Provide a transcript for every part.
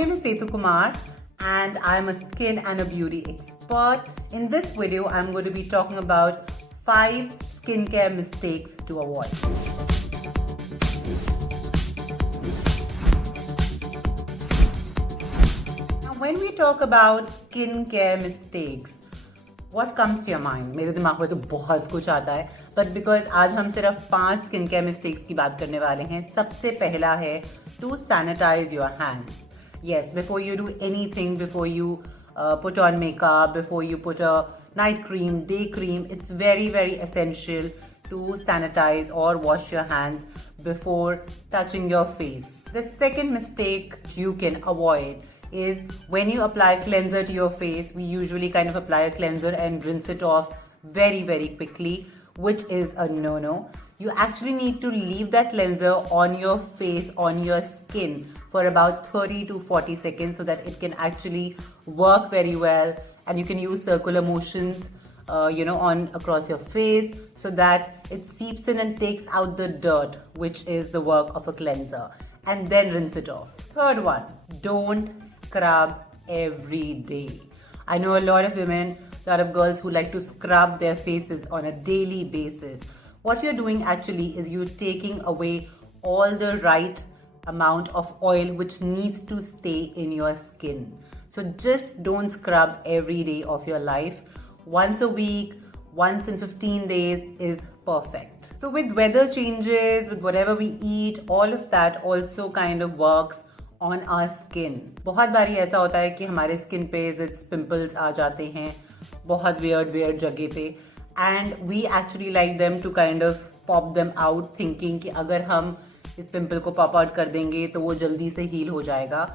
name is Setu Kumar and I'm a skin and a beauty expert. In this video, I'm going to be talking about 5 skincare mistakes to avoid. Now, when we talk about skincare mistakes, what comes to your mind? मेरे दिमाग में तो बहुत कुछ आता है, but because आज हम सिर्फ 5 skincare mistakes की बात करने वाले हैं. सबसे पहला है to sanitize your hands. Yes, before you do anything, before you put on makeup, before you put a night cream, day cream, it's very, very essential to sanitize or wash your hands before touching your face. The second mistake you can avoid is when you apply cleanser to your face, we usually kind of apply a cleanser and rinse it off very, very quickly, which is a no-no. You actually need to leave that cleanser on your face, on your skin for about 30 to 40 seconds so that it can actually work very well, and you can use circular motions on across your face so that it seeps in and takes out the dirt, which is the work of a cleanser, and then rinse it off. Third one, don't scrub every day. I know a lot of women, a lot of girls who like to scrub their faces on a daily basis. What you're doing actually is you're taking away all the right amount of oil which needs to stay in your skin. So just don't scrub every day of your life. Once a week, once in 15 days is perfect. So with weather changes, with whatever we eat, all of that also kind of works on our skin. बहुत बारी ऐसा होता है कि हमारे skin पे pimples आ जाते हैं बहुत weird जगह पे, and we actually like them to kind of pop them out thinking कि अगर हम इस pimple को pop out कर देंगे तो वो जल्दी से heal हो जाएगा.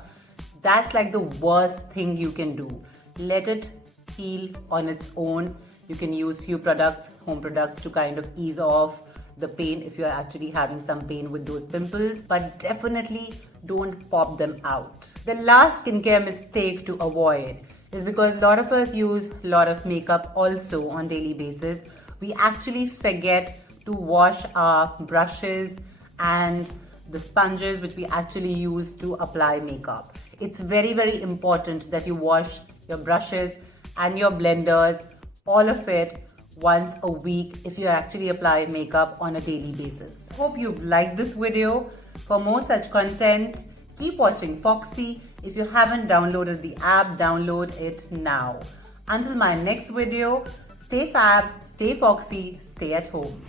That's like the worst thing you can do. Let it heal on its own. You can use few products, home products, to kind of ease off the pain if you're actually having some pain with those pimples, but definitely don't pop them out. The last skincare mistake to avoid is because a lot of us use a lot of makeup also on daily basis. We actually forget to wash our brushes and the sponges which we actually use to apply makeup. It's very, very important that you wash your brushes and your blenders, all of it, once a week if you actually apply makeup on a daily basis. Hope you've liked this video. For more such content, keep watching Foxy. If you haven't downloaded the app, download it now. Until my next video, stay fab, stay foxy, stay at home.